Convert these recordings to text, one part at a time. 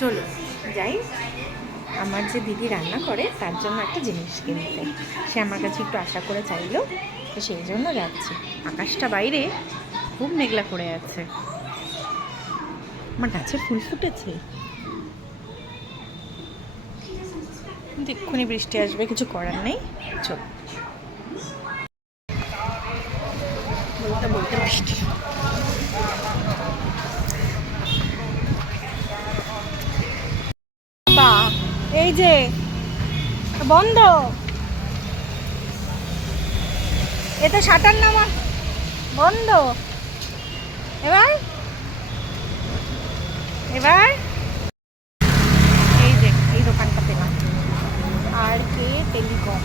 চলো যাই। আমার যে দিদি রান্না করে, তার জন্য একটা জিনিস কিনতে। সে আমার কাছে একটু আশা করে চাইলো, তো সেই জন্য যাচ্ছি। আকাশটা বাইরে খুব মেঘলা করে আছে। আমার গাছে ফুল ফুটেছে। এক্ষুনি বৃষ্টি আসবে, কিছু করার নেই। চল। বলতে বলতে বৃষ্টি। এই যে বন্ধ। এ তো শাটার নামা, বন্ধ। এবার? এবার? এই যে, এই দোকানটা পেলাম আর কে টেলিকম?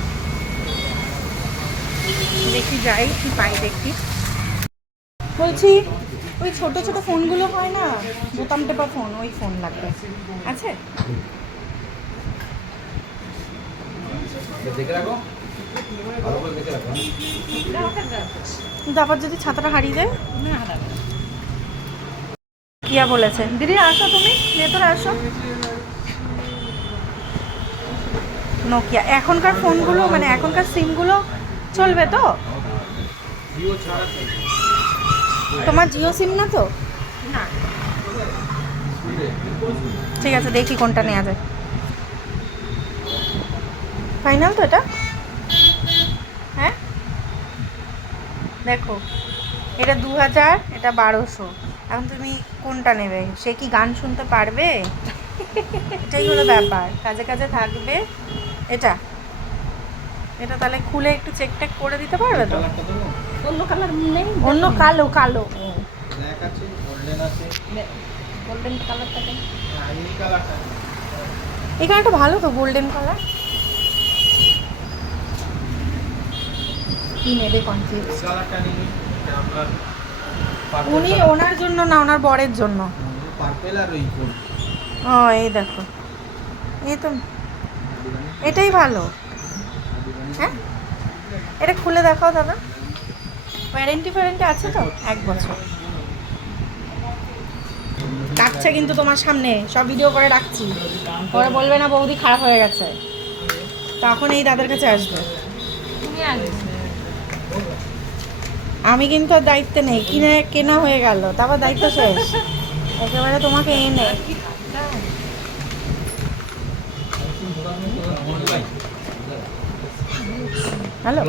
দেখি যাই, কি পাই দেখি। বলছি, ওই ছোট ছোট ফোনগুলো হয় না? বোতাম টেপা ফোন, ওই ফোন লাগবে। আছে? দেখে রাখো। ভালো করে দেখে রাখো। কিন্তু আবার যদি ছাতাটা হারিয়ে দেয় কিয়া বলেছে। দিদি আসো তুমি ভেতরে আসো। নোকিয়া এখনকার ফোনগুলো মানে এখনকার সিমগুলো চলবে তো? তোমার জিও সিম না তো? ঠিক আছে। দেখি কোনটা নেওয়া যায়। ফাইনাল তো এটা? হ্যাঁ? দেখো এটা দু হাজার এটা বারোশো। এখন তুমি কোনটা নেবে? সে কি গান শুনতে পারবে? এটাই হলো ব্যাপার। কাজে কাজে থাকবে। এটা। এটা তাহলে খুলে একটু চেক টেক করে দিতে পারবে তো? অন্য কালার নেই। অন্য কালো কালো। ব্ল্যাক আছে গোল্ডেন আছে। গোল্ডেন কালারটা দেন হ্যাঁ, এই কালারটা। এখানে একটা ভালো তো গোল্ডেন কালার। কি নেবে কনফিউজ উনি ওনার জন্য না ওনার বরের জন্য? পার্পেল আর ওই ও এই দেখো। এই তো এটাই ভালো। হ্যাঁ? এটা খুলে দেখাও দাদা। ওয়ারেন্টি ফ্যারেন্টি আছে তো? এক বছর। কাটছে কিন্তু তোমার সামনে সব ভিডিও করে রাখছি। পরে বলবে না বৌদি খারাপ হয়ে গেছে। তখন এই দাদার কাছে আসবে। তুমি আগে আমি কিন্তু আর দায়িত্বে নেই। কিনে কেনা হয়ে গেল, তারপর দায়িত্ব শেষ। একেবারে তোমাকে এনে হ্যালো?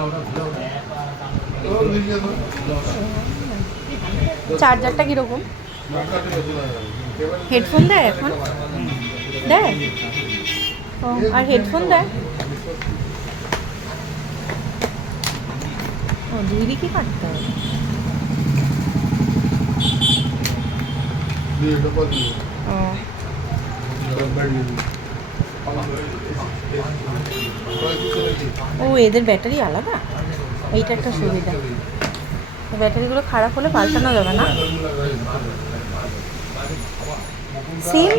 চার্জারটা কীরকম? হেডফোন দেয় এখন? দেয়? আর হেডফোন দেয়? ও দুই দিকে কাটতে হবে। ও। ও এদের ব্যাটারি আলাদা? এইটা একটা সুবিধা। ব্যাটারিগুলো খারাপ হলে পাল্টানো যাবে না? সিম?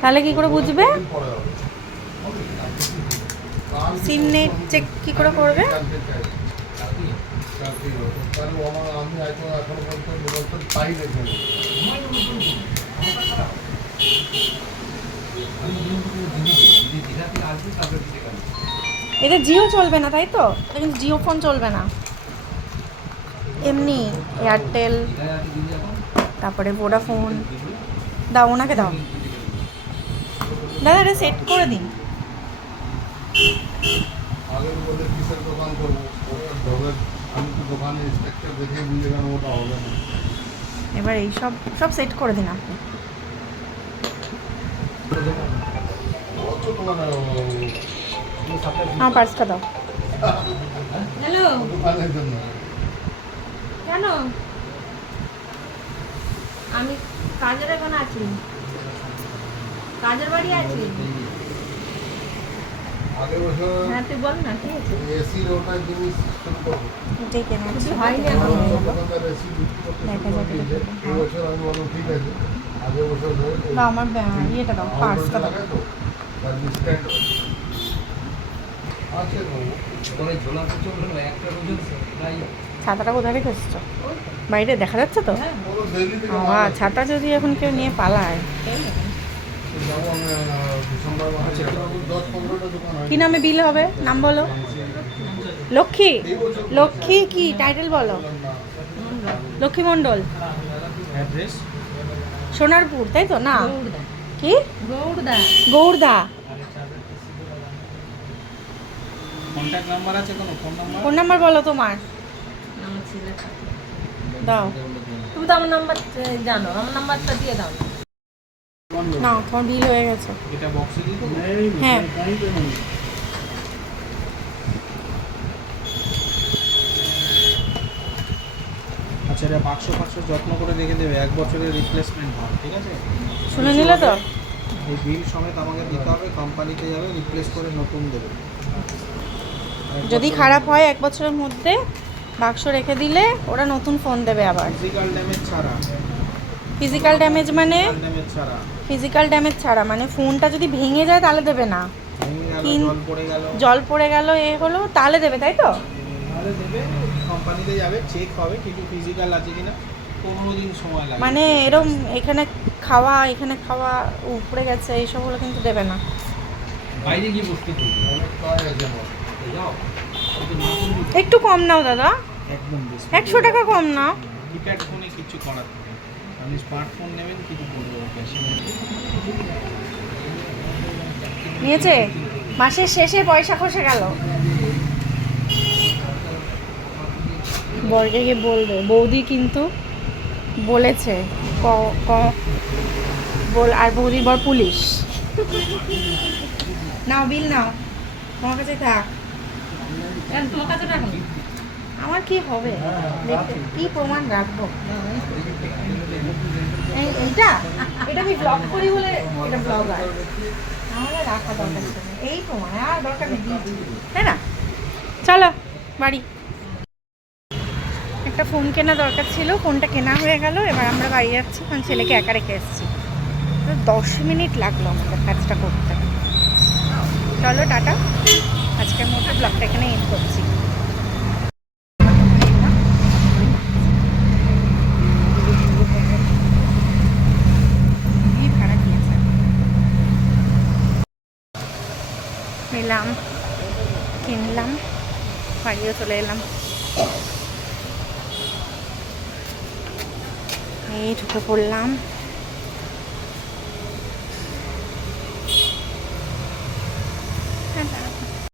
তাহলে কি করে বুঝবে? সিম চেক কি করে করবে? এদের জিও চলবে না, তাই তো? কিন্তু জিও ফোন চলবে না। এমনি এয়ারটেল তারপরে ভোডাফোন দাও, ওনাকে দাও। দাদা, এটা সেট করে দিন আগের বলে কিসের দোকান এবার এই সব সব সেট করে দিন আপনি। তোমার পার্সটা দাও। হ্যালো। কেন? আমি কাজের এখন আছি। কাজের বাড়ি আছি। আগের বছর হ্যাঁ তুই বল না ঠিক আছে এসির ওটা জিনিস শুরু করব এটাই আছে হয়নি এটা এখনও। হয়ে গেল। দোকানদার এসি বিক্রি করতে দেখা যাক করে এটা দিয়েছে। কি। এই বছর আমি বললাম ঠিক আছে আগের বছর ধরে এই আমার ব্যা- ইয়েটা দাও পার্সটা দাও না ছাতাটা কোথায় রেখে এসছো বাইরে দেখা যাচ্ছে তো হ্যাঁ আসে। ছাতা যদি এখন কেউ নিয়ে পালায় কি নামে বিল হবে? নাম বলো। লক্ষ্মী? লক্ষ্মী কি? টাইটেল বলো। লক্ষ্মী মণ্ডল। সোনারপুর তাই তো? না। গৌড়দা। কি গৌড়দা কোনো? ফোন নাম্বার বলো তোমার। দাও। তুমি তো আমার নাম্বার জানো। আমার নাম্বারটা দিয়ে দাও। না তোমার বিল হয়ে গেছে। এটা বক্সে হ্যাঁ। আচ্ছা এটা বাক্স ফাক্স যত্ন করে রেখে দেবে এক বছরের রিপ্লেসমেন্ট হয় ঠিক আছে? শুনে নিলে তো? এই বিল সমেত আমাকে দিতে হবে কোম্পানিতে যাবে রিপ্লেস করে নতুন দেবে। যদি খারাপ হয় এক বছরের মধ্যে বাক্স রেখে দিলে ওরা নতুন ফোন দেবে আবার। ফিজিক্যাল ড্যামেজ ছাড়া। ফিজিক্যাল ড্যামেজ মানে? ফিজিক্যাল ড্যামেজ ছাড়া। মানে ফোনটা যদি ভেঙে যায় তাহলে দেবে না। জল পড়ে গেল। এ হলো তাহলে দেবে তাই তো? কোম্পানিতে যাবে চেক হবে কিছু ফিজিক্যাল আছে কিনা। পনেরো দিন সময় লাগে। মানে এরম এখানে খাওয়া এখানে খাওয়া উপরে গেছে এইসবগুলো কিন্তু দেবে না। বাইরে গিয়ে বসতে একটু কম নাও দাদা। একশো টাকা কম নাও। কিপ্যাড ফোনে কিছু করার আপনি স্মার্টফোন নেবেন কিছু করবে ক্যাশে নিয়েছে? মাসের শেষে পয়সা খসে গেল। বরকে গিয়ে বলবে বৌদি কিন্তু বলেছে ক ক বল আর বৌদির বর পুলিশ। নাও বিল নাও। তোমার কাছে থাক। তোমার কাছে রাখো। না? আমার কি হবে? দেখতে কি প্রমাণ রাখব? এইটা? এটা আমি ব্লগ করি বলে এটা ব্লগ আর আমাদের রাখা দরকার ছিল। এই প্রমাণ আর দরকার নেই। তাই না? চলো বাড়ি। একটা ফোন কেনা দরকার ছিল ফোনটা কেনা হয়ে গেল এবার আমরা বাড়ি যাচ্ছি কারণ ছেলেকে একা রেখে এসেছি। তো দশ মিনিট লাগল আমাদের কাজটা করতে। চলো টাটা। আজকের মতো ব্লগটা এখানে এন্ড করছি। lắm. Kinh 25 95 khoảng như số 5 Này thuộc lắm.